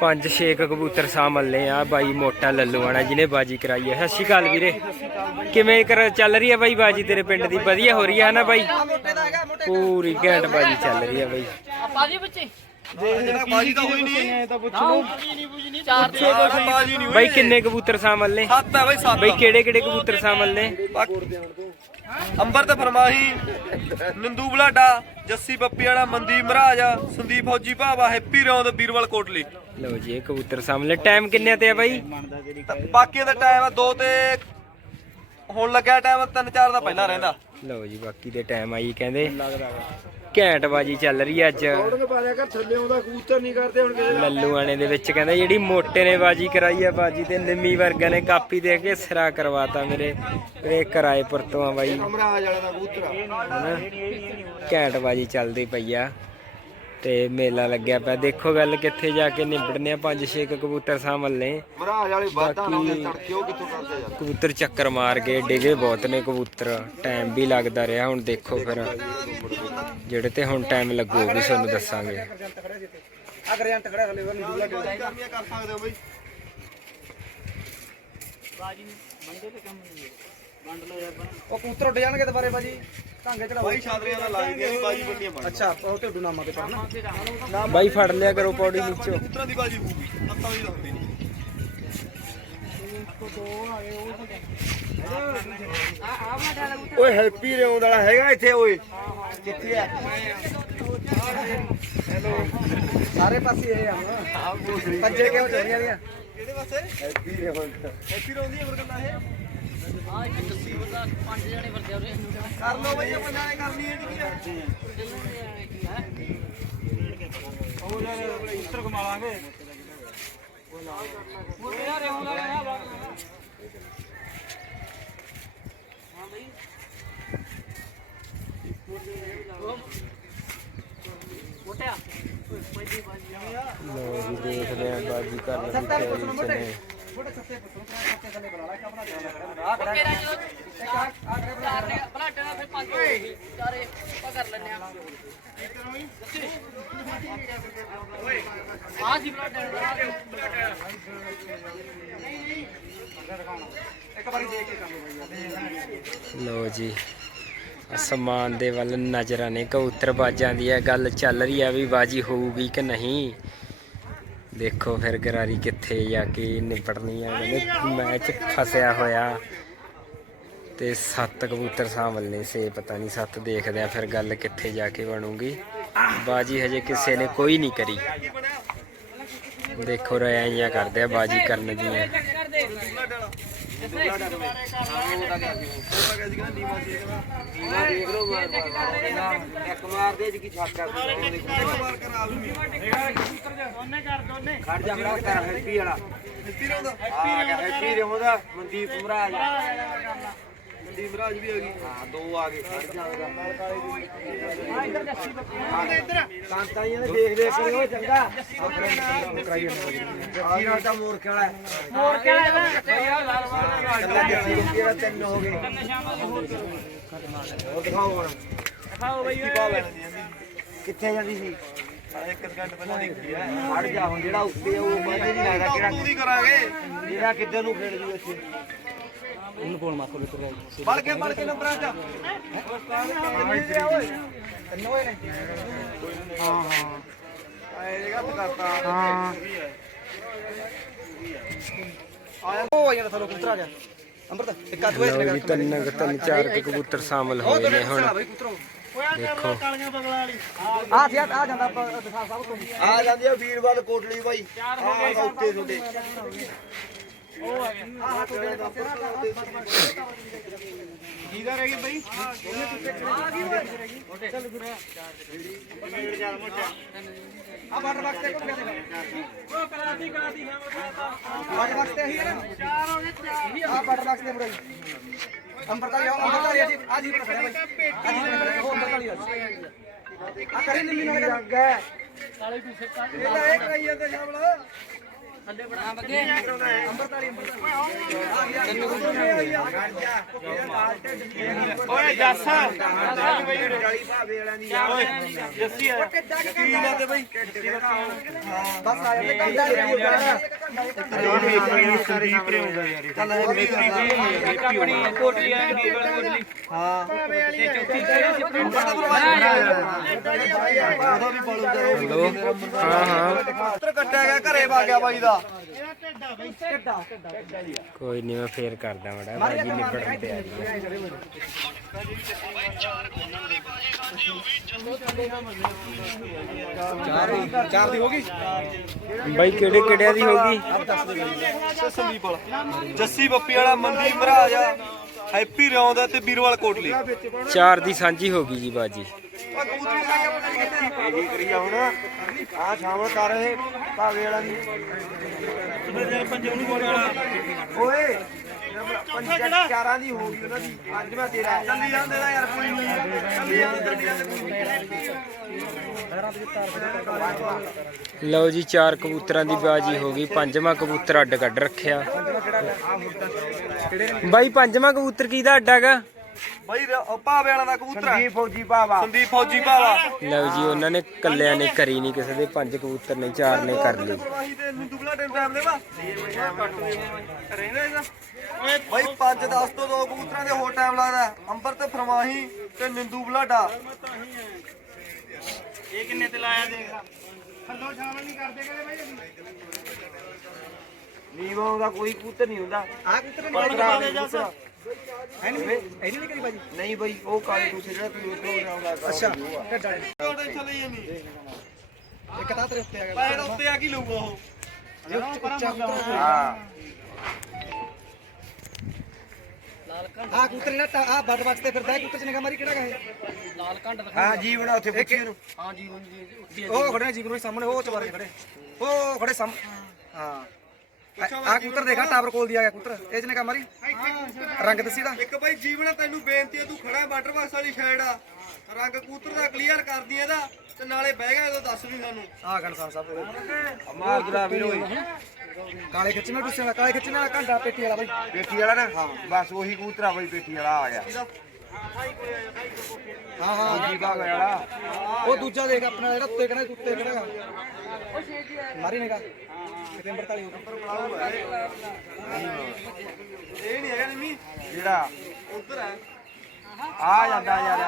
ਪੰਜ ਛੇ ਕਬੂਤਰ ਨੇ ਆ ਬਾਈ ਮੋਟਾ ਲੱਲੂ ਆਣਾ ਜਿਹਨੇ ਬਾਜੀ ਕਰਾਈ ਹੈ ਸਤਿ ਸ਼੍ਰੀ ਅਕਾਲ ਵੀਰੇ। ਕਿਵੇਂ ਕਰ ਚੱਲ ਰਹੀ ਹੈ ਬਾਈ ਬਾਜੀ ਤੇਰੇ ਪਿੰਡ ਦੀ? ਵਧੀਆ ਹੋ ਰਹੀ ਹੈ ਨਾ ਬਾਈ? ਪੂਰੀ ਘੈਂਟ ਬਾਜੀ ਚੱਲ ਰਹੀ ਹੈ ਬਾਈ। ਬਾਜੀ ਬੱਚੇ ਜਿਹੜਾ ਬਾਜੀ ਤਾਂ ਹੋਈ ਨਹੀਂ ਤਾਂ ਪੁੱਛ? ਲਓ ਨਹੀਂ ਬੁਝਣੀ ਚਾਰ ਛੇ ਬਾਜੀ ਨਹੀਂ ਹੋਈ। ਬਾਈ ਕਿੰਨੇ ਕਬੂਤਰ ਨੇ? ਸੱਤ ਹੈ ਬਈ ਸੱਤ ਬਾਈ ਕਿਹੜੇ ਕਿਹੜੇ ਕਬੂਤਰ ਸਾਂਭਲ ਨੇ ਅੰਬਰ ਤੇ ਫਰਮਾਹੀ ਨਿੰਦੂ ਬਲਾਡਾ ਜੱਸੀ ਪੱਪੀ ਵਾਲਾ ਮਨਦੀਪ ਮਹਾਰਾਜ ਸੰਦੀਪ ਫੌਜੀ ਭਾਵਾ ਹੈਪੀ ਰੌਂਦ ਬੀਰਵਲ ਕੋਟਲੀ। ਲਓ ਜੀ ਇਹ ਕਬੂਤਰ ਸਾਂਭਲੇ ਟਾਈਮ ਕਿੰਨੇ ਤੇ ਆ ਬਾਈ? ਬਾਕੀਆਂ ਦਾ ਟਾਈਮ ਆ ਦੋ ਤੇ ਹੁਣ ਲੱਗਿਆ ਟਾਈਮ ਤਿੰਨ ਚਾਰ ਦਾ ਪਹਿਲਾਂ ਰਹਿੰਦਾ। ਲਓ ਜੀ ਬਾਕੀ ਦੇ ਟਾਈਮ ਆਈ ਕਹਿੰਦੇ। ਘੈਂਟ ਬਾਜੀ ਚੱਲ ਰਹੀ ਹੈ ਅੱਜ। ਉਹਨੂੰ ਪਾਲਿਆ ਕਰ ਥੱਲੇ ਆਉਂਦਾ ਕਬੂਤਰ ਨਹੀਂ ਕਰਦੇ ਹੁਣ ਕਿਸੇ ਦਾ। ਲੱਲੂਆਣੇ ਦੇ ਵਿੱਚ ਕਹਿੰਦਾ ਜਿਹੜੀ ਮੋਟੇ ਨੇ ਬਾਜੀ ਕਰਾਈ ਆ ਬਾਜੀ ਤੇ ਨਿੰਮੀ ਵਰਗਾ ਨੇ ਕਾਪੀ ਦੇ ਕੇ ਸਿਰਾ ਕਰਵਾਤਾ ਮੇਰੇ ਮੇਰੇ ਕਿਰਾਏਪੁਰ ਤੋਂ ਆ ਬਾਈ। ਅਮਰਾਜ ਵਾਲਾ ਦਾ ਕਬੂਤਰ ਆ। ਹਨਾ? ਘੈਂਟ ਬਾਜੀ ਚੱਲਦੀ ਪਈ ਆ। ਤੇ ਮੇਲਾ ਲੱਗਿਆ ਪਿਆ। ਦੇਖੋ ਗੱਲ ਕਿੱਥੇ ਜਾ ਕੇ ਨਿਬੜਨੇ ਆ। ਪੰਜ ਛੇ ਕੁ ਕਬੂਤਰ ਸਾਹਮਣੇ ਨੇ ਕਬੂਤਰ ਚੱਕਰ ਮਾਰ ਗਏ ਡਿਗੇ ਬਹੁਤ ਨੇ ਕਬੂਤਰ। ਟਾਈਮ ਵੀ ਲੱਗਦਾ ਰਿਹਾ। ਹੁਣ ਦੇਖੋ ਫਿਰ ਜਿਹੜੇ ਤੇ ਹੁਣ ਟਾਈਮ ਲੱਗੂ ਵੀ ਤੁਹਾਨੂੰ ਦੱਸਾਂਗੇ। ਅਗਰ ਜੰਟ ਖੜਾ ਥੱਲੇ ਉਹ ਨਹੀਂ ਗਰਮੀਆਂ ਕਰ ਸਕਦੇ ਹੋ ਬਈ ਉਹ ਕਬੂਤਰ ਉੱਡ ਜਾਣਗੇ ਦੁਬਾਰੇ ਬਾਜੀ। ਢਾਂਗੇ ਬਾਈ ਛਾਦਰੀਆਂ ਬਾਜੀ ਅੱਛਾ ਉਹ ਤੇ ਤੇ ਫੜ ਲਿਆ ਕਰੋ ਪੌੜੀ ਵਿੱਚੋਂ। ਦੀ ਬਾਜੀ ਹੋਊਗੀ ਨਹੀਂ। ਓਏ ਹੈਪੀ ਰਿਉਂਦ ਵਾਲਾ ਹੈਗਾ ਇੱਥੇ ਓਏ। ਕਿੱਥੇ ਆ? ਸਾਰੇ ਪਾਸੇ ਇਹ ਆ। ਪੰਜੇ ਕਿਉਂ ਚੋਰੀਆਂ ਦੀਆਂ ਕਿਹੜੇ ਪਾਸੇ? ਹੈਪੀ ਰਿਉਂਦ ਹੈਪੀ ਰਿਉਂਦ ਦੀ ਵਰਗਾ ਇਹ? ਕਰ ਲੋ ਬਈ ਆਪਾਂ ਨਾਲੇ ਕਰਨੀ ਹੈ ਠੀਕ ਲੋ ਜੀ ਦੇਖਦੇ ਆ ਬਾਜੀ ਨੇ ਇੱਕ ਵਾਰੀ ਦੇਖ ਕੇ ਕੰਮ ਲੋ ਜੀ ਅਸਮਾਨ ਦੇ ਵੱਲ ਨਜ਼ਰਾਂ ਨੇ ਕਬੂਤਰ ਬਾਜਾਂ ਦੀ ਹੈ ਗੱਲ ਚੱਲ ਰਹੀ ਆ ਵੀ ਬਾਜੀ ਹੋਊਗੀ ਕਿ ਨਹੀਂ। ਦੇਖੋ ਫਿਰ ਗਰਾਰੀ ਕਿੱਥੇ ਜਾ ਕੇ ਨਿਪੜਨੀ ਆ। ਕਹਿੰਦੇ ਮੈਚ ਫਸਿਆ ਹੋਇਆ। ਤੇ ਸੱਤ ਕਬੂਤਰ ਸਾਂਭਲ ਨੇ ਸੇ, ਪਤਾ ਨਹੀਂ, ਸੱਤ ਦੇਖਦੇ ਆ ਫਿਰ ਗੱਲ ਕਿੱਥੇ ਜਾ ਕੇ ਬਣੂਗੀ। ਬਾਜੀ ਹਜੇ ਕਿਸੇ ਨੇ ਕੋਈ ਨਹੀਂ ਕਰੀ। ਦੇਖੋ ਰਿਆਈਆਂ ਕਰਦੇ ਆ ਬਾਜੀ ਕਰਨ ਦੀਆਂ। ਇੱਕ ਮਾਰ ਦੇ ਜੀ ਛੱਡ ਕਰ ਮਾਰ ਕਰਾ ਲੂ ਦੋਨੇ ਕਰ ਦੋਨੇ ਖੜ ਜਾ ਮੇਰਾ ਕਰ ਹੈਪੀ ਵਾਲਾ। ਹੈਪੀ ਰਿਉਂਦ ਆ ਗਿਆ ਹੈਪੀ ਰਿਉਂਦ ਮਨਦੀਪ ਮਹਾਰਾਜ ਵੀ ਆ ਗਈ ਹਾਂ ਦੋ ਆ ਗਏ। ਖੜ ਕਾਂਤਾਂ ਦੇਖ ਦੇਖ ਕੇ ਉਹ ਚੰਗਾ। ਨਾਲ। ਤਾਂ ਵਾਲਾ ਦਾ ਤਿੰਨ ਗਏ। ਦਿਖਾਓ ਹੁਣ। ਬਈ। ਕਿੱਥੇ ਜਾਂਦੀ? ਸੀ? ਇੱਕ ਘੰਟੇ ਪਹਿਲਾਂ ਦੇਖੀ ਹੈ ਫੜ ਜਾ ਹੁਣ ਜਿਹੜਾ ਉੱਤੇ ਆ ਉਹ ਬਾਜੇ ਨਹੀਂ ਲੱਗਦਾ ਕਿਹੜਾ। ਪੂਰੀ ਕਰਾਂਗੇ। ਜਿਹੜਾ ਕਿੱਧਰ ਨੂੰ ਖੇਡ ਜੂ ਇੱਥੇ। ਉਹਨੂੰ ਕੋਲ ਮਾਰ ਕੋਲ ਤੁਰਿਆ ਫੜ ਕੇ ਫੜ ਕੇ ਨੰਬਰਾਂ ਚ। ਤਿੰਨ ਹੋਏ ਨੇ ਹਾਂ ਹਾਂ ਆਏ ਜਗਾ ਤੇ ਕਰਤਾ ਹਾਂ ਆਇਆ ਉਹ ਆ ਜਾਂਦਾ ਥੱਲੋਂ ਕਬੂਤਰ ਜਾ ਅੰਮ੍ਰਿਤ ਇੱਕ ਅੱਧ ਹੋਏ ਲਓ ਜੀ ਤਿੰਨ ਤਿੰਨ ਚਾਰ ਕੁ ਕਬੂਤਰ ਸ਼ਾਮਲ ਹੋਏ ਨੇ ਹੁਣ ਦੇਖੋ ਆ ਥਿਆ ਆ ਜਾਂਦਾ ਦਿਖਾ ਸਭ ਤੋਂ ਆ ਜਾਂਦੀ ਆ ਵੀਰਵਾਲ ਕੋਟਲੀ ਬਾਈ। ਆ ਉੱਤੇ ਤੁਹਾਡੇ। ਜੀਦਾ ਰਹਿ ਗਈ ਬਈ ਆ ਬਾਰਡਰ ਬਾਕਸ ਤੇ ਘੁੰਮ ਗਿਆ ਉਹ ਕਰਾਤੀ ਕਰਾਤੀ ਹੈ ਬਾਰਡਰ ਬਾਕਸ ਹੀ ਹੈ ਨਾ ਚਾਰ ਹੋ ਗਏ ਚਾਰ ਆ ਬਾਰਡਰ ਬਾਕਸ ਤੇ ਮੁੰਡਾ ਜੀ ਅੰਮ੍ਰਿਤਧਾਰੀ ਆ ਜੀ ਆ ਜੀ ਖੜਾ ਬਾਈ ਆ ਜੀ ਖੜਾ ਉਹ ਅੰਮ੍ਰਿਤਧਾਰੀ ਆ ਆ ਕਰੀ ਨਿੰਮੀ ਨਾਲ ਗੱਲ ਹੈ ਕਾਲੇ ਤੂੰ ਸਿੱਕਾ ਇਹ ਤਾਂ ਇਹ ਕਰਾਈ ਜਾਂਦਾ ਸ਼ਾਮਲ ਥੱਲੇ ਬੜਾ ਬੱਗੇ ਅੰਮ੍ਰਿਤਧਾਰੀ ਓਏ ਜੱਸ। ਜਾਲੀ ਭਾਵੇ ਵਾਲਿਆਂ ਦੀ ਆ ਜੱਸੀ ਆ। ਕੀ ਨਾ ਤੇ ਬਾਈ ਬਸ ਆ ਜਾਂਦੇ ਕੰਮ ਜਾ ਸੰਦੀਪ ਰੇ ਹੁੰਦਾ ਯਾਰ ਚੱਲ ਹੈਪੀ ਆਪਣੀ ਕੋਟਲੀ ਆ ਦੀ ਵਾਲੀ ਕੋਟਲੀ ਹਾਂ ਤੇ ਚੌਥੀ ਹਾਂ। ਹਾਂ ਪੁੱਤਰ ਕੱਟਿਆ ਗਿਆ ਘਰੇ ਵਾ ਗਿਆ ਬਾਈ ਦਾ। ਕੋਈ ਨਹੀਂ ਮੈਂ ਫੇਰ ਕਰਦਾ ਮੜਾ ਬਾਜੀ ਨਿਬੜਨ ਤੇ ਆ ਜੀ ਚਾਰ ਦੀ ਹੋ ਗਈ? ਬਾਈ ਕਿਹੜੇ ਕਿਹੜਿਆਂ ਦੀ ਹੋਗੀ ਸੰਦੀਪ ਵਾਲਾ। ਜੱਸੀ ਬੱਪੀ ਵਾਲਾ ਮਨਦੀਪ ਮਹਾਰਾਜ ਆ ਹੈਪੀ ਰਿਉਂਦ ਤੇ ਵੀਰਵਾਲ ਕੋਟਲੀ। ਚਾਰ ਦੀ ਸਾਂਝੀ ਹੋਗੀ ਜੀ ਬਾਜੀ। ਇਹ ਜੀ ਕਰੀ ਜਾ ਹੁਣ। ਆ ਸ਼ਾਮਲ ਕਰ ਰਹੇ ਭਾਵੇ ਵਾਲਾ ਦੀ। ਓਏ, ਪੰਜਾ ਚਾਰਾਂ ਦੀ ਹੋ ਗਈ ਉਹਨਾਂ ਦੀ। ਅੱਜ ਤੇਰਾ। ਚੱਲੀ ਜਾਂਦੇ ਦਾ ਯਾਰ, ਕੋਈ ਨਹੀਂ। ਚੱਲੀ ਜਾਂਦੇ ਚੱਲੀ ਜਾਂਦੇ ਲਓ ਜੀ, ਚਾਰ ਕਬੂਤਰਾਂ ਦੀ ਬਾਜੀ ਹੋ ਗਈ। ਪੰਜਵਾਂ ਕਬੂਤਰ ਅੱਡ ਕੱਢ ਰੱਖਿਆ। ਬਾਈ, ਪੰਜਵਾਂ ਕਬੂਤਰ ਕਿਹਦਾ ਅੱਡ ਹੈਗਾ? ਬਾਈ ਰ- ਭਾਵੇ ਵਾਲਾ ਦਾ ਕਬੂਤਰ ਹੈ। ਸੰਦੀਪ ਫੌਜੀ ਬਾਬਾ ਸੰਦੀਪ ਫੌਜੀ ਭਾਵਾ ਲਓ ਜੀ ਉਹਨਾਂ ਨੇ ਕੱਲਿਆਂ ਨੇ ਕਰੀ ਨਹੀਂ ਕਿਸੇ ਦੇ ਪੰਜ ਕਬੂਤਰ ਨੇ ਚਾਰ ਨੇ ਕਰ ਲਈ ਪ੍ਰਵਾਹੀ ਤੇ ਨੂੰ ਦੁਬਲਾ ਟਾਈਮ ਟਾਈਮ ਦੇਵਾ। ਰਹਿਣਾ ਇਹਦਾ। ਬਾਈ 5 10 ਤੋਂ ਦੋ ਕਬੂਤਰਾਂ ਦੇ ਹੋਰ ਟਾਈਮ ਲੱਗਦਾ। ਅੰਬਰ ਤੇ ਫਰਮਾਹੀ ਤੇ ਨਿੰਦੂ ਬਲਾਡਾ। ਇਹ ਕਿੰਨੇ ਤੇ ਲਾਇਆ ਦੇਖ। ਥੱਲੋਂ ਸ਼ਾਮਲ ਨਹੀਂ ਕਰਦੇ ਕਹਿੰਦੇ ਬਾਈ ਅਸੀਂ। ਨੀਵਾਂ ਦਾ ਕੋਈ ਕਬੂਤਰ ਨਹੀਂ ਹੁੰਦਾ। ਆ ਕਬੂਤਰ ਨਹੀਂ ਇਹ ਨਹੀਂ ਕਰੀ ਬਾਜੀ ਨਹੀਂ ਬਈ ਉਹ ਕਾਲੇ ਦੂਸਰੇ ਜਿਹੜਾ ਤੂੰ ਉਧਰੋਂ ਜਾਉਂਦਾ ਅੱਛਾ ਢੱਡਾ ਟੈਨਸ਼ਨ ਲਈ ਜਾਂਦੀ ਇੱਕ ਤਾਂ ਤੇਰੇ ਉੱਤੇ ਆ ਗਿਆ। ਪੈਰ ਉੱਤੇ ਆ ਕੀ ਲਊਗਾ ਉਹ? ਹਾਂ। ਆ ਕੁੱਤਰ ਜਿਹੜਾ ਆ ਬੱਟ ਬੱਟ ਤੇ ਫਿਰਦਾ ਹੈ ਕੁੱਤਰ ਚ ਨਿਗਾ ਮਾਰੀ ਕਿਹੜਾ ਗਾ ਇਹ? ਹਾਂ ਜੀਵਨ ਉੱਥੇ ਪੁੱਛੀ ਨੂੰ ਉਹ ਖੜੇ ਜੀਵਨ ਦੇ ਸਾਹਮਣੇ ਉਹ ਚਵਾਰੇ ਖੜੇ। ਉਹ ਖੜੇ ਸਾਹਮ ਹਾਂ। ਆ ਕੁੱਤਰ ਦੇਖਾ ਟਾਵਰ ਕੋਲ ਦੀ ਆ ਗਿਆ ਕੁੱਤਰ। ਇਹ ਚ ਨਿਗਾ ਮਾਰੀ? ਰੰਗ ਦੱਸੀ ਦਾ। ਇੱਕ ਬਾਈ ਜੀਵਨ ਤੈਨੂੰ ਬੇਨਤੀ ਹੈ ਤੂੰ ਖੜਾ ਵਾਟਰ ਬਾਕਸ ਵਾਲੀ ਸਾਈਡ ਆ। ਰੰਗ ਕਬੂਤਰ ਦਾ ਕਲੀਅਰ ਕਰਦੀ ਇਹਦਾ ਤੇ ਨਾਲੇ ਬਹਿ ਗਿਆ ਇਹਦਾ ਦੱਸ ਵੀ ਸਾਨੂੰ। ਆ ਗਨਸਾਨ ਸਾਹਿਬ ਮਾਰ ਦਰਾ ਵੀਰ ਕਾਲੇ ਖਿੱਚਣਾ ਨਾਲ ਕਾਲੇ ਖਿੱਚਣਾ ਘੰਟਾ ਪੇਟੀ ਵਾਲਾ ਬਾਈ। ਪੇਟੀ ਵਾਲਾ ਨਾ? ਹਾਂ ਬਸ ਉਹੀ ਕਬੂਤਰਾ ਬਈ ਪੇਟੀ ਵਾਲਾ ਆ ਗਿਆ। ਹਾਂ ਹਾਂ। ਜੀ ਬਾਗ ਵਾਲਾ। ਉਹ ਦੂਜਾ ਦੇਖ ਆਪਣਾ ਜਿਹੜਾ ਉੱਤੇ ਕਿਹੜਾ ਉੱਤੇ ਕਿਹੜਾ ਗਾ ਮਾਰੀ ਨਿਗਾ ਕਿਤੇ ਨੰਬਰ 40 ਇਹ ਨਹੀਂ ਹੈਗਾ ਨਿੰਮੀ ਜਿਹੜਾ ਉਧਰ ਹੈ। ਆ ਜਾਂਦਾ ਯਾਰ।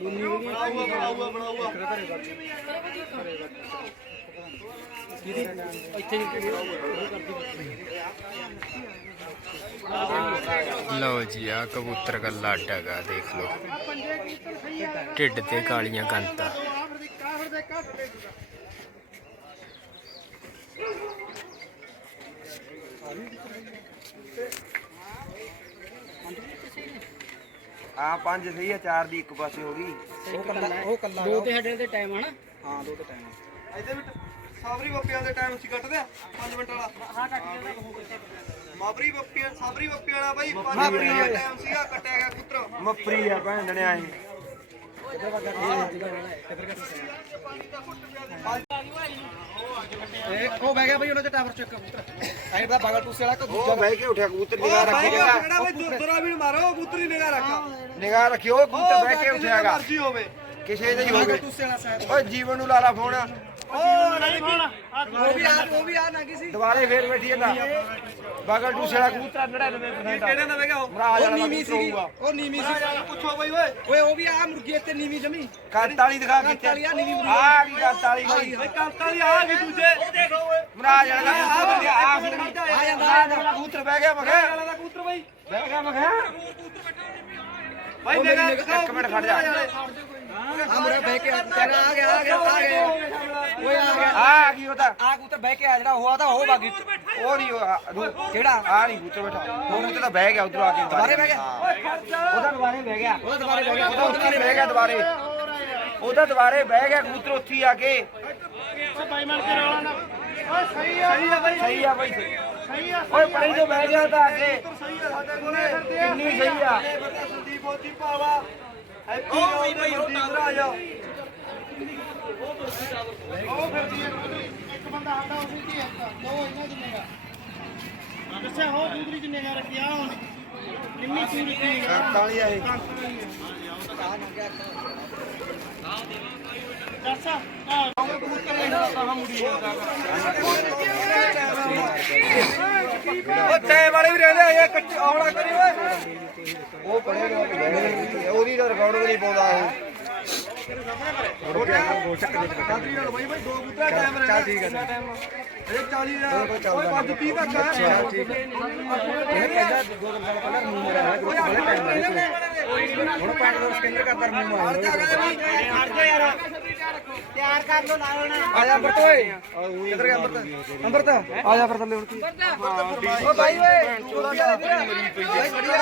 ਬਣਾਊਗਾ ਬਣਾਊਗਾ ਬਣਾਊਗਾ। ਲਓ ਜੀ ਆ ਕਬੂਤਰ ਕੱਲਾ ਅੱਡ ਹੈਗਾ ਦੇਖ ਲਓ। ਢਿੱਡ ਤੇ ਕਾਲੀਆਂ ਗੰਤਾਂ। ਆ ਪੰਜ ਸਹੀ ਆ ਚਾਰ ਦੀ ਇੱਕ ਪਾਸੇ ਹੋ ਗਈ। ਉਹ ਕੱਲਾ ਉਹ ਕੱਲਾ ਦੋ ਤੇ ਸਾਡੇ ਤੇ ਟਾਈਮ ਹਨਾ ਹਾਂ ਦੋ ਤੇ ਟਾਈਮ ਇਹਦੇ ਵਿੱਚ ਸਾਬਰੀ ਬੱਪੀਆਂ ਦੇ ਟਾਈਮ ਸੀ ਕੱਟਦੇ ਆ 5 ਮਿੰਟ ਵਾਲਾ। ਹਾਂ ਕੱਟ ਮਾਬਰੀ ਬੱਪੀਆਂ ਸਾਬਰੀ ਬੱਪੀਆਂ ਵਾਲਾ ਬਾਈ 5 ਮਿੰਟ ਦਾ ਟਾਈਮ ਸੀਗਾ ਕੱਟਿਆ ਗਿਆ ਕਬੂਤਰ ਮੱਪਰੀ ਆ ਭੈਣ ਇਹ ਇਹ ਉਹ ਬਹਿ ਗਿਆ ਬਈ ਉਹਨਾਂ ਦੇ ਟਾਵਰ ਚ ਇੱਕ ਕਬੂਤਰ। ਐਂ ਬਾਗਲ ਟੂਸੇ ਵਾਲਾ ਕਿ ਉਹ ਬਹਿ ਕੇ ਉੱਠਿਆ ਕਬੂਤਰ ਨਿਗਾਹ ਬਾਈ ਰੱਖੇਗਾ। ਜਿਹੜਾ ਬਾਈ ਦੁਰਾ ਵੀ ਮਾਰੋ ਕਬੂਤਰ ਦੀ ਨਿਗਾਹ ਰੱਖਾ। ਨਿਗਾਹ ਰੱਖਿਓ ਕਬੂਤਰ ਬਹਿ ਕੇ ਉੱਠਿਆਗਾ। ਮਰਜ਼ੀ ਹੋਵੇ। ਕਿਸੇ ਦਾ ਹੀ ਬਾਗਲ ਹੋਵੇ। ਟੂਸੇ ਵਾਲਾ ਸਾਹਿਬ ਓਏ ਜੀਵਨ ਨੂੰ ਲਾ ਲਾ ਫੋਨ। ਉਹ ਨਹੀਂ ਫੋਨ ਉਹ ਵੀ ਆ ਉਹ ਵੀ ਆ ਨਾ ਗਈ ਸੀ ਦੁਬਾਰੇ ਫੇਰ ਬੈਠੀ ਜਾਂਦਾ ਬਗਲ ਟੂਸੇ ਵਾਲਾ ਕਬੂਤਰ 99% ਕਿਹੜੇ ਨਾਲ ਵੇਗਾ ਉਹ ਉਹ ਨੀਵੀਂ ਕਬੂਤਰ ਸੀ ਉਹ ਨੀਵੀਂ ਸੀ ਪੁੱਛੋ ਬਾਈ ਓਏ। ਓਏ ਉਹ ਵੀ ਆ ਮੁਰਗੀ ਤੇ ਨੀਵੀਂ ਜਮੀ। ਕਾਂਤਾਲੀ ਦਿਖਾ ਕਿੱਥੇ ਕਾਂਤਾਲੀ ਆ ਨੀਵੀਂ ਮੁਰਗੀ। ਆ ਕੀ ਕਾਂਤਾਲੀ ਬਾਈ? ਕੰਤਾ ਦੀ ਆ ਗਈ ਦੂਜੇ। ਮਹਾਰਾਜ ਵਾਲਾ ਕਬੂਤਰ ਬੰਦਿਆ ਆ ਆ ਜਾਂਦਾ ਵਾਲਾ ਕਬੂਤਰ ਬਹਿ ਗਿਆ ਮਗੇ ਵਾਲਾ ਦਾ ਕਬੂਤਰ ਬਾਈ। ਬਹਿ ਗਿਆ ਮਗੇ ਬਾਈ ਨਿਗਾਹ ਇੱਕ ਮਿੰਟ ਖੜ ਜਾ। ਆ ਮੁੰਡਾ ਬਹਿ ਕੇ ਆ। ਤੇਰਾ ਆ ਆ ਆ ਓਏ ਆ ਗਿਆ। ਆ ਆ ਕੀ ਉਹਦਾ ਆ ਕਬੂਤਰ ਬਹਿ ਕੇ ਆ ਜਿਹੜਾ ਹੋਆ ਤਾਂ ਉਹ ਬਾਗੀ ਉਹ ਨਹੀਂ ਕਿਹੜਾ? ਆ ਨਹੀਂ ਕਬੂਤਰ ਬੈਠਾ। ਉਹ ਕਬੂਤਰ ਤਾਂ ਬਹਿ ਗਿਆ ਉਧਰੋਂ ਆ ਕੇ। ਦੁਬਾਰੇ ਬਹਿ ਗਿਆ? ਉਹਦਾ ਦੁਬਾਰੇ ਬਹਿ ਗਿਆ। ਉਹ ਦੁਬਾਰੇ ਬਹਿ ਗਿਆ। ਉਹਦਾ ਹੀ ਬਹਿ ਗਿਆ ਦੁਬਾਰੇ। ਉਹਦਾ ਦੁਬਾਰੇ ਬਹਿ ਗਿਆ ਕਬੂਤਰ ਉੱਥੇ ਆ ਕੇ। ਬਾਈ ਮਨ ਕੇ ਰੌਲਾ ਨਾ ਓਏ ਸਹੀ ਆ ਸਹੀ ਆ ਬਾਈ। ਸਹੀ ਆ ਬਾਈ। ਸਹੀ ਆ ਓਏ ਪਰੇ ਜੋ ਬਹਿ ਗਿਆ ਤਾਂ ਅੱਗੇ ਸਹੀ ਆ। ਸਾਡੇ ਕੋਲੇ ਕਿੰਨੀ ਸਹੀ ਆ ਸੰਦੀਪ ਫੌਜੀ ਭਾਵਾ ਹੈਪੀ ਉਹ ਬਾਈ ਬਾਈ ਉਹ ਆ ਜਾ ਉਹ ਫਿਰਦੀ ਆ ਇੱਕ ਬੰਦਾ ਸਾਡਾ ਉਸੇ ਕੀ ਹੱਥਾ ਦੋ ਇਹਨਾਂ ਜਿੰਨੇਗਾ ਦੱਸਿਆ ਹੋ ਦੂਸਰੀ ਜਿੰਨੇਗਾ ਰੱਖਿਆ ਹੁਣ ਨਿੰਮੀ ਤੂੰ ਰੱਖੀ ਕਾਲੀ ਆ? ਇਹ। ਦੱਸ ਆ। ਉਹ ਤੈ ਵਾਲੇ ਵੀ ਰਹਿੰਦੇ ਆ ਇਹ ਕੱਚੇ ਆਉਣਾ ਕਰੀ ਓਏ। ਉਹ ਪੜੇਗਾ ਉਹਦੀ ਰਿਕਾਰਡ ਵੀ ਨਹੀਂ ਪਾਉਂਦਾ ਉਹ। ਹੁਣ ਪੰਜ ਦੋ ਸਕੈਨਰ ਕਰਦਾ ਮੂੰਹ ਮਾਰ ਤਿਆਰ ਕਰ ਲੋ ਲਾਓ ਆ ਜਾ ਅੰਮ੍ਰਿਤ ਓਏ ਕਿੱਧਰ ਗਿਆ ਅੰਮ੍ਰਿਤ ਅੰਮ੍ਰਿਤ ਆ ਜਾ ਫਿਰ ਥੱਲੇ ਹੁਣ ਕੀ ਓ ਬਾਈ ਓਏ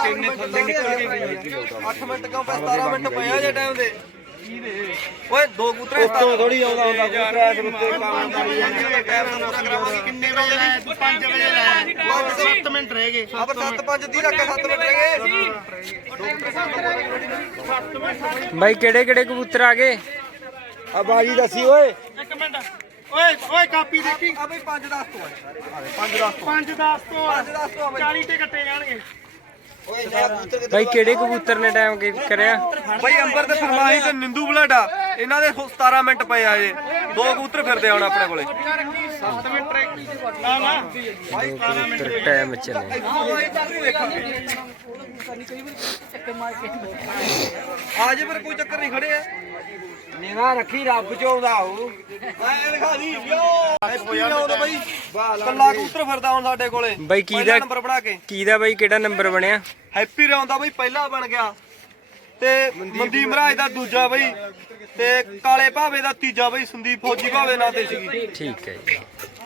ਕਿੰਨੇ ਥੱਲੇ ਨਿਕਲ ਕੇ 8 ਮਿੰਟ ਕਿਉਂ ਪਏ 17 ਮਿੰਟ ਪਏ ਆ ਜੇ ਟਾਈਮ ਦੇ। ਓਏ ਦੋ ਕੂਤਰੇ ਉੱਤੋਂ ਥੋੜੀ ਆਉਂਦਾ ਹੁੰਦਾ ਕੂਤਰਾ ਫਿਰ ਉੱਤੇ ਕਿੰਨੇ ਵਜੇ ਤੂੰ 5 ਵਜੇ ਲਾਇਆ 7 ਮਿੰਟ ਰਹਿ ਗਏ। ਆ ਪਰ 7 5 ਦੀ ਰੱਖ 7 ਮਿੰਟ ਰਹਿ ਗਏ। ਬਾਈ ਕਿਹੜੇ ਕਿਹੜੇ ਕਬੂਤਰ ਆ ਗਏ? ਆ ਬਾਜੀ ਦੱਸੀ ਓਏ। ਇੱਕ ਮਿੰਟ। ਓਏ ਓਏ ਕਾਪੀ ਦੇਖੀ। ਆ ਬਈ 5 10 ਤੋਂ 5 10 ਤੋਂ 5 10 ਤੋਂ 5 10 ਤੋਂ 40 ਤੇ ਕੱਟੇ ਜਾਣਗੇ। ਬਾਈ ਕਿਹੜੇ ਕਬੂਤਰ ਨੇ ਟਾਈਮ ਕਰਿਆ? ਬਈ ਅੰਬਰ ਤੇ ਫਰਮਾਈ ਤੇ ਨਿੰਦੂ ਬਲੇਡਾ ਇਹਨਾਂ ਦੇ 17 ਮਿੰਟ ਪਏ ਆ ਜੇ ਦੋ ਕਬੂਤਰ ਫਿਰਦੇ ਹੁਣ ਆਪਣੇ ਕੋਲੇ। 7 ਮਿੰਟ ਰਹਿ ਨਾ ਨਾ ਦੋ ਕਬੂਤਰ ਟਾਈਮ ਚਲੇ ਆ ਜੇ ਪਰ ਕੋਈ ਚੱਕਰ ਨਹੀਂ ਖੜੇ ਆ। ਨਿਗਾਹ ਰੱਖੀ ਰੱਬ ਚ ਆਉਂਦਾ ਹੋ ਮੈਂ ਦਿਖਾ ਦੀ ਯੋ ਹੈਪੀ ਆਉਂਦਾ ਬਈ। ਕੱਲਾ ਕਬੂਤਰ ਫਿਰਦਾ ਹੁਣ ਸਾਡੇ ਕੋਲੇ। ਬਾਈ ਕੀ ਦਾ ਨੰਬਰ ਬਣਾ ਕੇ। ਕੀ ਦਾ ਬਾਈ ਕਿਹੜਾ ਨੰਬਰ ਬਣਿਆ? ਹੈਪੀ ਰਾਉਂਦਾ ਬਈ ਪਹਿਲਾ ਬਣ ਗਿਆ। ਤੇ ਮਨਦੀਪ ਮਹਾਰਾਜ ਦਾ ਦੂਜਾ ਬਈ। ਤੇ ਕਾਲੇ ਭਾਵੇ ਦਾ ਤੀਜਾ ਬਈ ਸੰਦੀਪ ਫੌਜੀ ਭਾਵੇ ਨਾਂ ਤੇ ਸੀਗੀ। ਠੀਕ ਹੈ ਜੀ।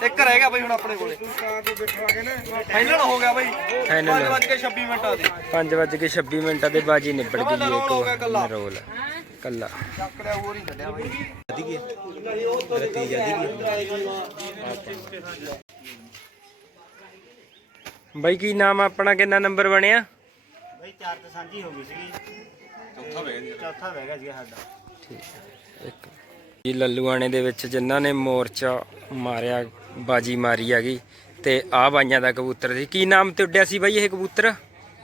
ਇੱਕ ਰਹਿ ਗਿਆ ਬਈ ਹੁਣ ਆਪਣੇ ਕੋਲੇ। ਫਾਈਨਲ ਹੋ ਗਿਆ ਬਈ। Final। 5 ਕੇ 26 ਮਿੰਟਾਂ ਦੇ। 5 ਵਜੇ ਕੇ 26 ਮਿੰਟਾਂ ਦੇ ਬਾਜੀ ਨਿਬੜ ਗਈ ਜੀ ਰੋਲ ਹੋ ਗਿਆ ਇੱਕ ਕੱਲਾ। ਰੋਲ। ਕੱਲਾ। ਚੱਕ ਲਿਆ ਹੋਰ ਹੀ ਛੱਡਿਆ ਬਈ ਬਾਈ ਕੀ ਨਾਮ ਆਪਣਾ? ਕਿੰਨਾ ਨੰਬਰ ਬਣਿਆ? ਬਈ ਚਾਰ ਤਾਂ ਸਾਂਝੀ ਹੋ ਗਈ ਸੀਗੀ। ਚੌਥਾ ਵਹਿ ਗਿਆ। ਚੌਥਾ ਵਹਿ ਗਿਆ ਸੀਗਾ ਸਾਡਾ। ਇੱਕ। ਜੀ ਲੱਲੂਆਣੇ ਦੇ ਵਿੱਚ ਜਿਨ੍ਹਾਂ ਨੇ ਮੋਰਚਾ ਮਾਰਿਆ ਬਾਜੀ ਮਾਰੀ ਹੈਗੀ ਤੇ ਆ ਬਾਈਆਂ ਦਾ ਕਬੂਤਰ ਸੀ। ਕੀ ਨਾਮ ਤੇ ਉੱਡਿਆ ਸੀ ਬਾਈ ਇਹ ਕਬੂਤਰ?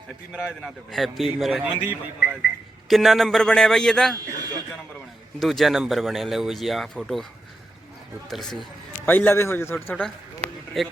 ਹੈਪੀ ਮਹਾਰਾਜ ਦੇ ਨਾਂ ਤੇ ਹੈਪੀ ਮਹਾਰਾਜ ਮਨਦੀਪ ਮਹਾਰਾਜ ਦਾ। ਕਿੰਨਾ ਨੰਬਰ ਬਣਿਆ ਬਾਈ ਇਹਦਾ? ਦੂਜਾ ਨੰਬਰ ਬਣਿਆ ਦੂਜਾ ਨੰਬਰ ਬਣਿਆ ਲਓ ਜੀ ਆ ਫੋਟੋ ਕਬੂਤਰ ਸੀ। ਪਹਿਲਾ ਵੀ ਹੋ ਜਾ ਥੋੜਾ ਥੋੜਾ ਇੱਕ